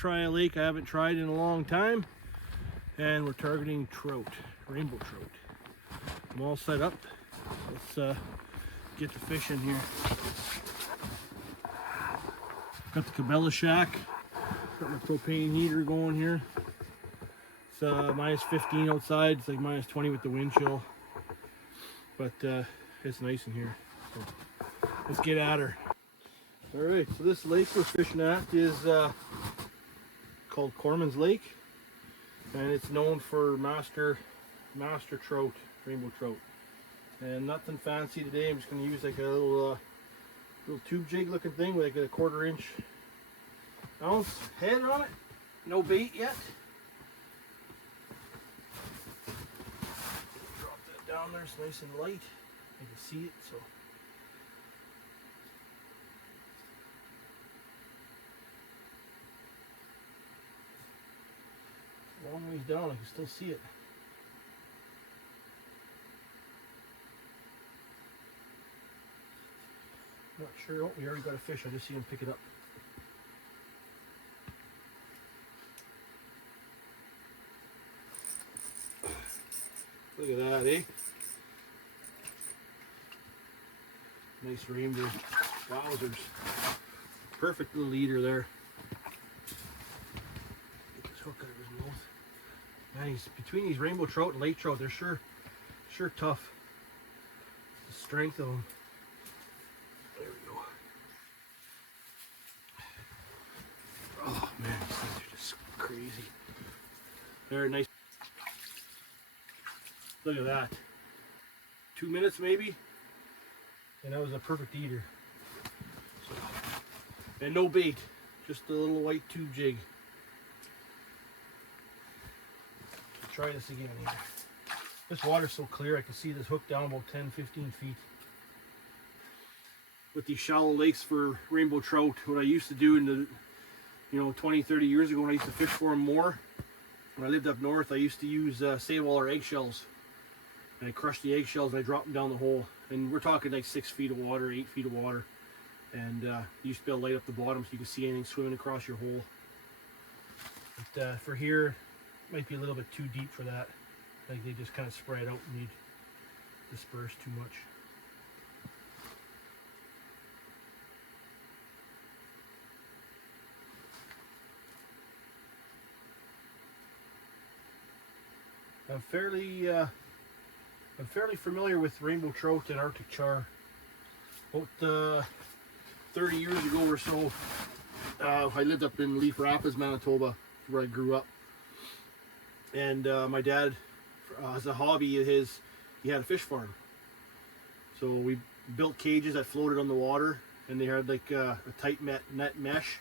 try a lake I haven't tried in a long time, and we're targeting trout, rainbow trout. I'm all set up. Let's get the fish in here. Got the Cabela shack. Got my propane heater going here. It's minus 15 outside. It's like minus 20 with the wind chill, but it's nice in here. So let's get at her. All right, so this lake we're fishing at is called Corman's Lake, and it's known for master trout, rainbow trout. And nothing fancy today. I'm just going to use like a little tube jig looking thing with like a 1/4 inch ounce head on it. No bait yet. Drop that down there. It's nice and light. You can see it. So. Long ways down, I can still see it. Not sure. Oh, we already got a fish. I just see him pick it up. Look at that, eh? Nice rainbow. Wowzers. Perfect little eater there. Get this hook out of his mouth. Man, between these rainbow trout and lake trout, they're sure tough. The strength of them. There we go. Oh man, these things are just crazy. They're nice. Look at that. 2 minutes maybe, and that was a perfect eater. So, and no bait, just a little white tube jig. Try this again here. This water's so clear I can see this hook down about 10-15 feet. With these shallow lakes for rainbow trout, what I used to do in the 20-30 years ago when I used to fish for them more, when I lived up north, I used to use save all our eggshells, and I crushed the eggshells and I dropped them down the hole, and we're talking like 6 feet of water, 8 feet of water, and you used to be able to light up the bottom so you could see anything swimming across your hole. But for here, might be a little bit too deep for that. Like they just kind of spread out and you'd disperse too much. I'm fairly familiar with rainbow trout and Arctic char. About 30 years ago or so, I lived up in Leaf Rapids, Manitoba, where I grew up. And my dad, as a hobby of his, he had a fish farm. So we built cages that floated on the water, and they had like a tight net mesh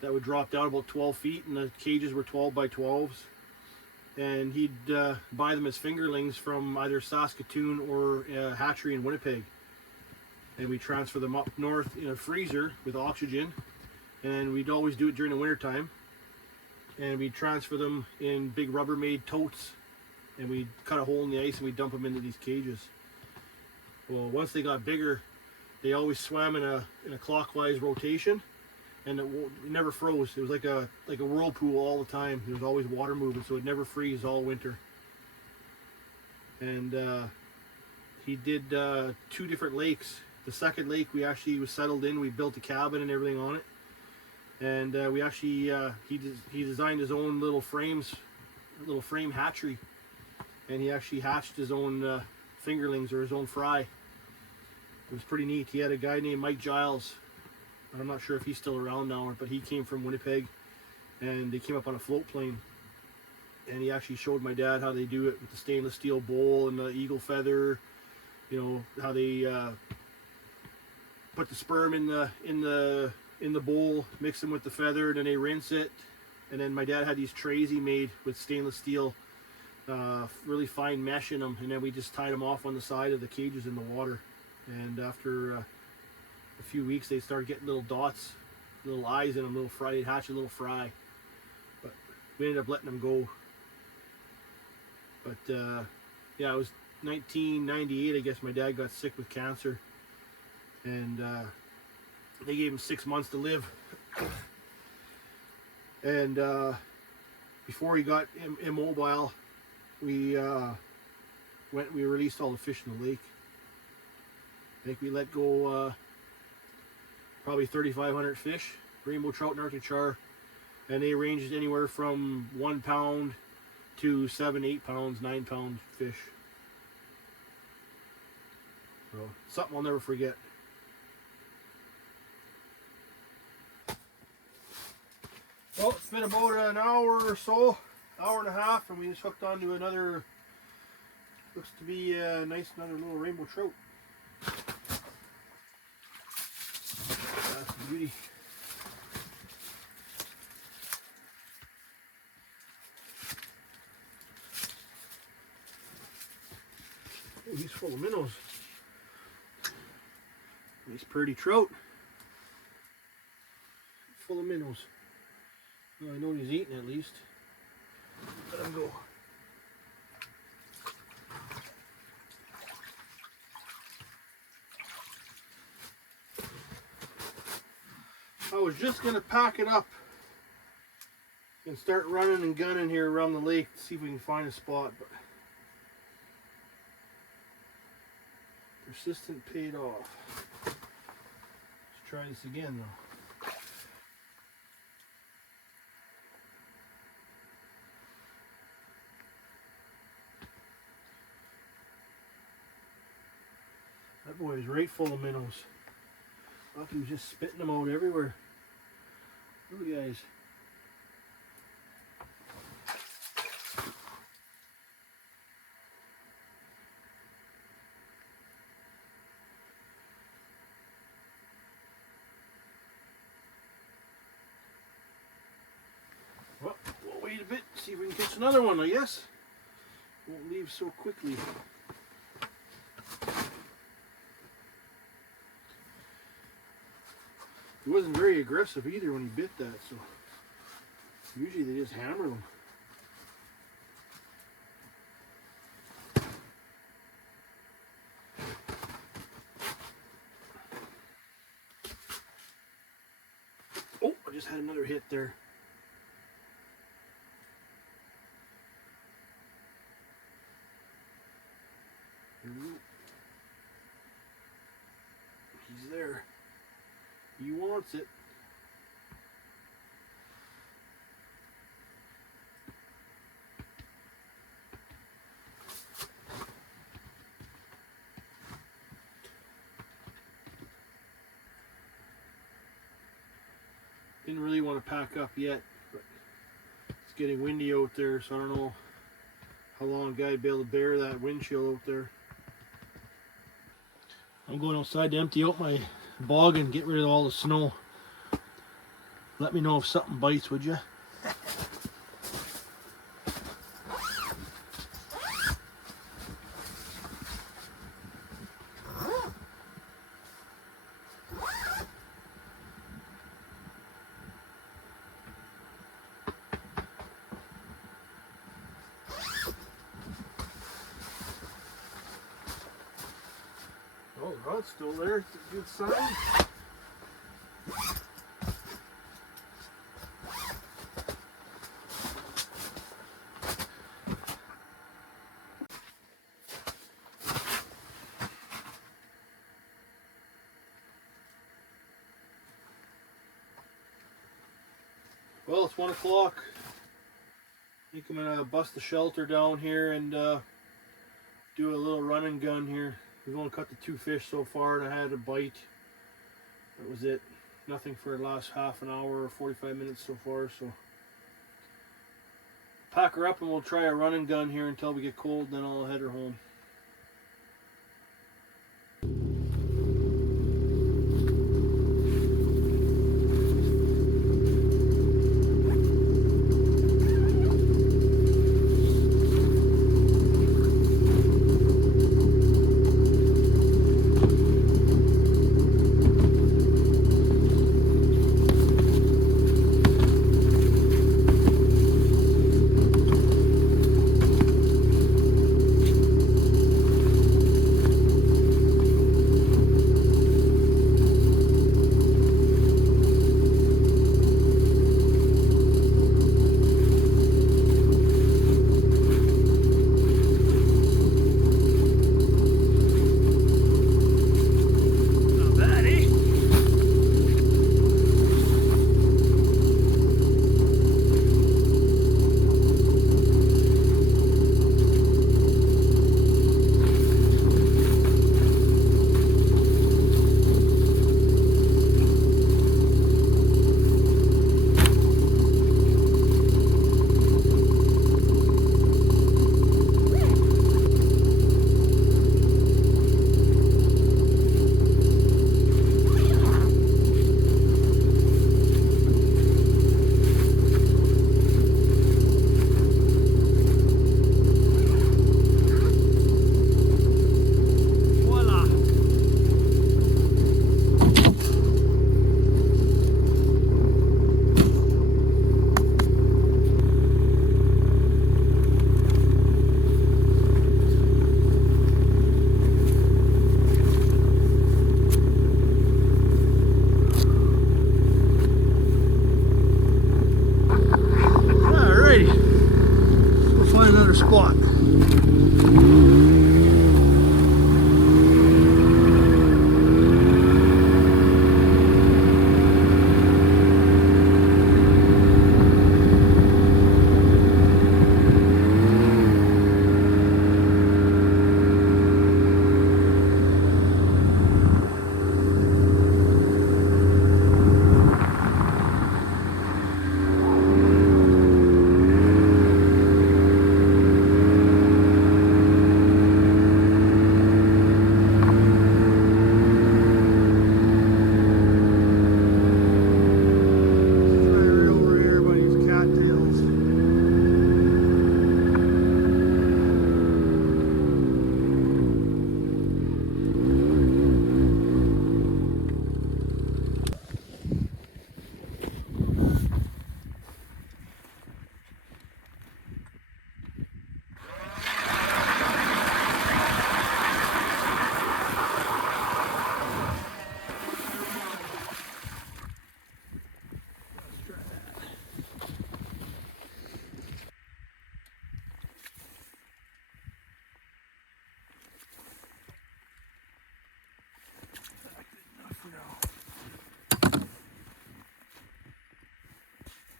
that would drop down about 12 feet, and the cages were 12 by 12s. And he'd buy them as fingerlings from either Saskatoon or a hatchery in Winnipeg. And we transfer them up north in a freezer with oxygen, and we'd always do it during the winter time. And we'd transfer them in big Rubbermaid totes, and we'd cut a hole in the ice and we'd dump them into these cages. Well, once they got bigger, they always swam in a clockwise rotation, and it never froze. It was like a whirlpool all the time. There was always water moving, so it never freeze all winter. And he did 2 different lakes. The second lake we actually was settled in. We built a cabin and everything on it. And we actually, he designed his own little frame hatchery, and he actually hatched his own fingerlings, or his own fry. It was pretty neat. He had a guy named Mike Giles, and I'm not sure if he's still around now, but he came from Winnipeg, and they came up on a float plane, and he actually showed my dad how they do it with the stainless steel bowl and the eagle feather. You know how they put the sperm in the bowl, mix them with the feather, and then they rinse it. And then my dad had these trays he made with stainless steel, really fine mesh in them, and then we just tied them off on the side of the cages in the water. And after a few weeks, they started getting little dots, little eyes in them, little fry. They'd hatch a little fry, but we ended up letting them go. But yeah, it was 1998, I guess. My dad got sick with cancer, and they gave him 6 months to live. And before he got immobile, we released all the fish in the lake. I think we let go probably 3,500 fish, rainbow trout and Arctic char, and they ranged anywhere from 1 pound to 7, 8 pounds, 9 pound fish. So something I'll never forget. Well, it's been about an hour or so, hour and a half, and we just hooked onto another, looks to be a nice, another little rainbow trout. That's a beauty. Oh, he's full of minnows. Nice pretty trout. Full of minnows. Well, I know he's eating at least. Let him go. I was just going to pack it up and start running and gunning here around the lake to see if we can find a spot, but persistent paid off. Let's try this again though. That boy is right full of minnows. I thought he was just spitting them out everywhere. Look, guys. Well, we'll wait a bit, see if we can catch another one, I guess. Won't leave so quickly. He wasn't very aggressive either when he bit that, so usually they just hammer them. Oh, I just had another hit there. He's there. He wants it. Didn't really want to pack up yet, but it's getting windy out there, so I don't know how long a guy would be able to bear that wind chill out there. I'm going outside to empty out my bog and get rid of all the snow. Let me know if something bites, would you? Oh, well, it's still there. It's a good sign. Well, it's 1 o'clock. I think I'm gonna bust the shelter down here and do a little run and gun here. We've only caught the 2 fish so far, and I had a bite. That was it. Nothing for the last half an hour or 45 minutes so far. So pack her up and we'll try a run and gun here until we get cold. Then I'll head her home.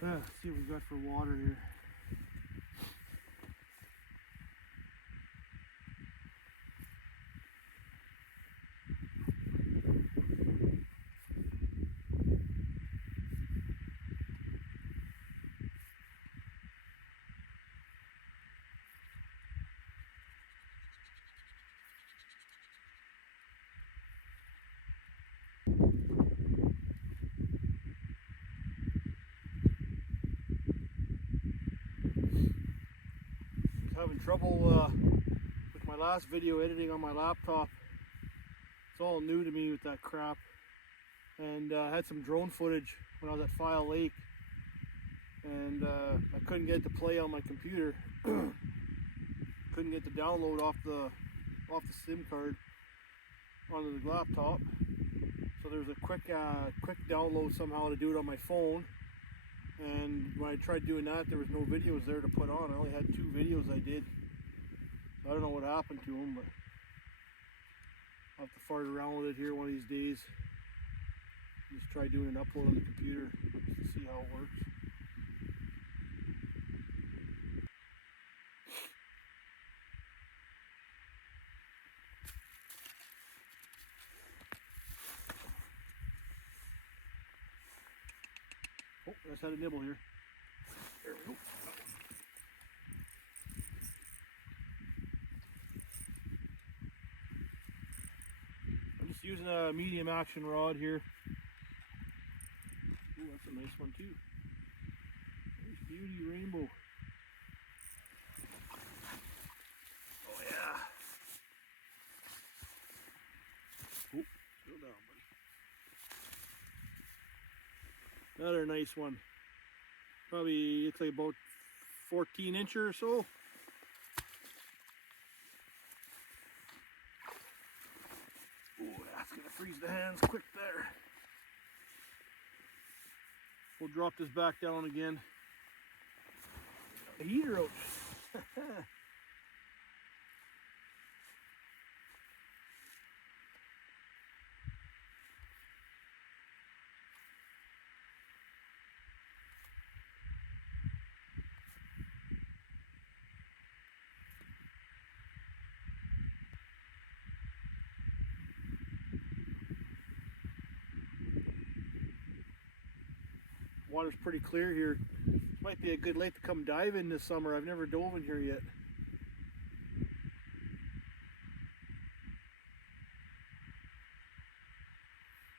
Let's see what we got for water here. Having trouble with my last video editing on my laptop. It's all new to me with that crap. And I had some drone footage when I was at File Lake, and I couldn't get it to play on my computer. Couldn't get the download off the SIM card onto the laptop. So there's a quick download somehow to do it on my phone. And when I tried doing that, there was no videos there to put on. I only had 2 videos I did. I don't know what happened to them, but I'll have to fart around with it here one of these days. Just try doing an upload on the computer just to see how it works. Oh, I just had a nibble here. There we go. I'm just using a medium action rod here. Ooh, that's a nice one too. Nice beauty rainbow. Oh yeah. Oh, slow down, buddy. Another nice one. Probably looks like about 14 incher or so. Oh, that's gonna freeze the hands quick there. We'll drop this back down again. The heater out. Water's pretty clear here. This might be a good lake to come dive in this summer. I've never dove in here yet.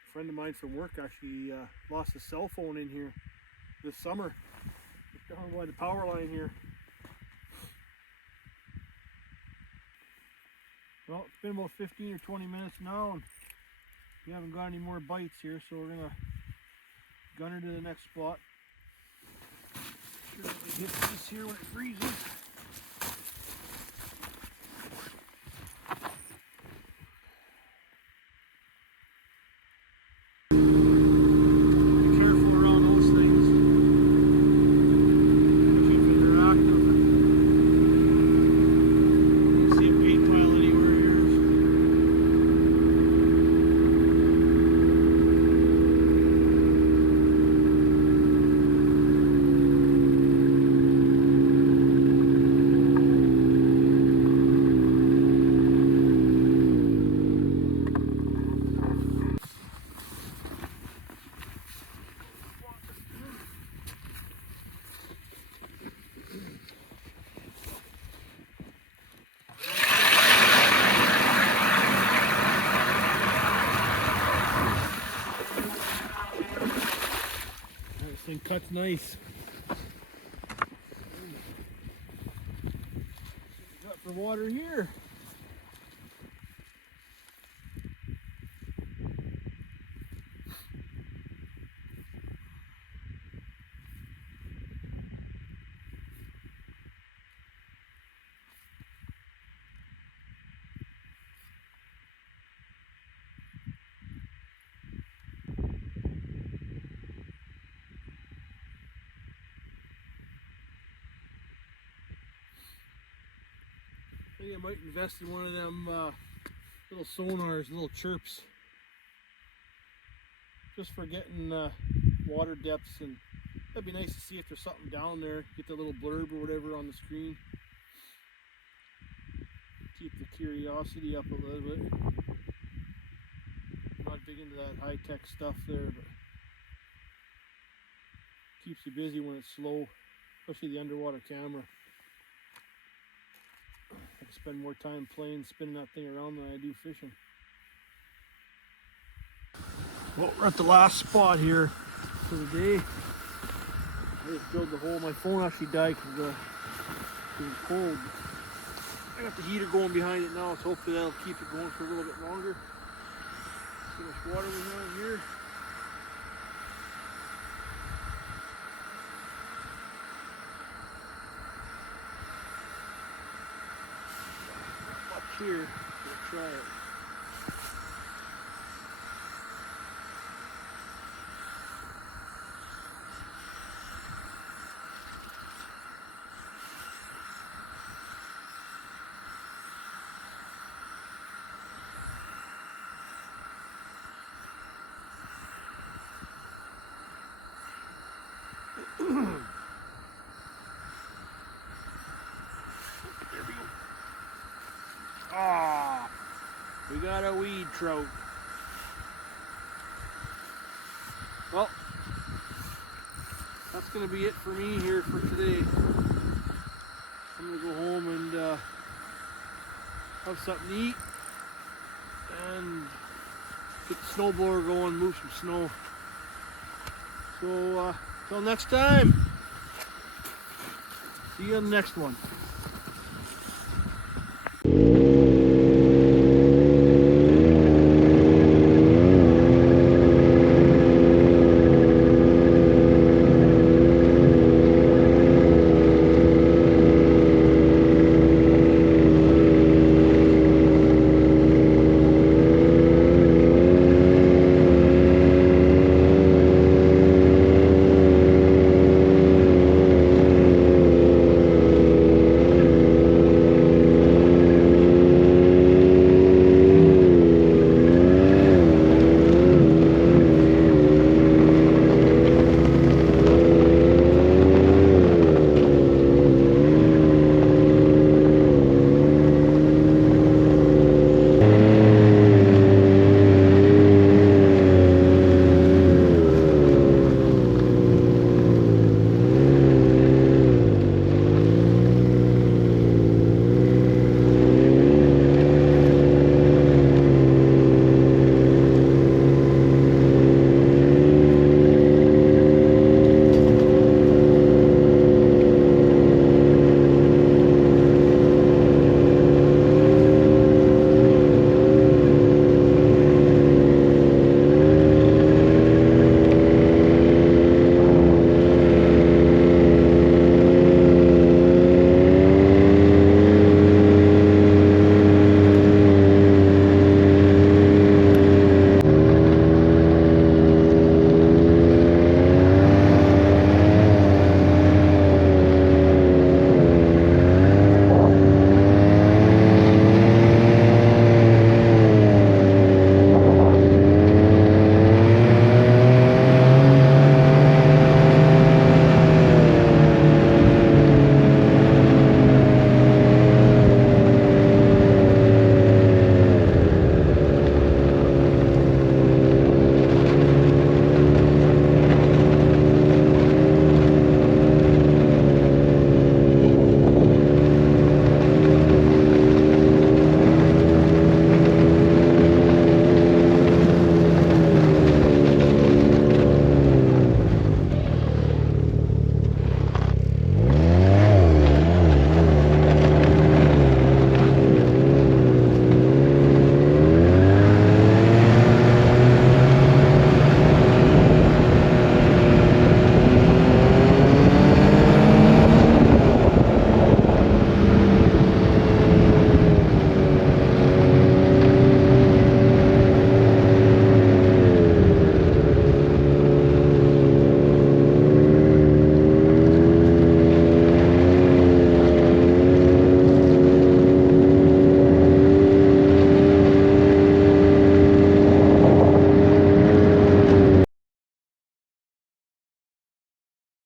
A friend of mine from work actually lost his cell phone in here this summer. It's down by the power line here. Well, it's been about 15 or 20 minutes now, and we haven't got any more bites here, so we're gonna gun her to the next spot. Sure that we hit this here when it freezes. Be careful around those things. Keep interactive. See a bait pile anywhere here. This thing cuts nice. Got for water here. I think I might invest in one of them little sonars, little chirps, just for getting water depths and That'd be nice to see if there's something down there. Get the little blurb or whatever on the screen. Keep the curiosity up a little bit. I'm not big into that high-tech stuff there, but keeps you busy when it's slow, especially the underwater camera. I can spend more time playing, spinning that thing around than I do fishing. Well, we're at the last spot here for the day. I just drilled the hole. My phone actually died because it was cold. I got the heater going behind it now, so hopefully that'll keep it going for a little bit longer. See how much water we have here. Up here, we'll try it. There we go. Ah, we got a weed trout. Well, that's going to be it for me here for today. I'm going to go home and have something to eat and get the snowblower going, move some snow. So, till next time, see you on the next one.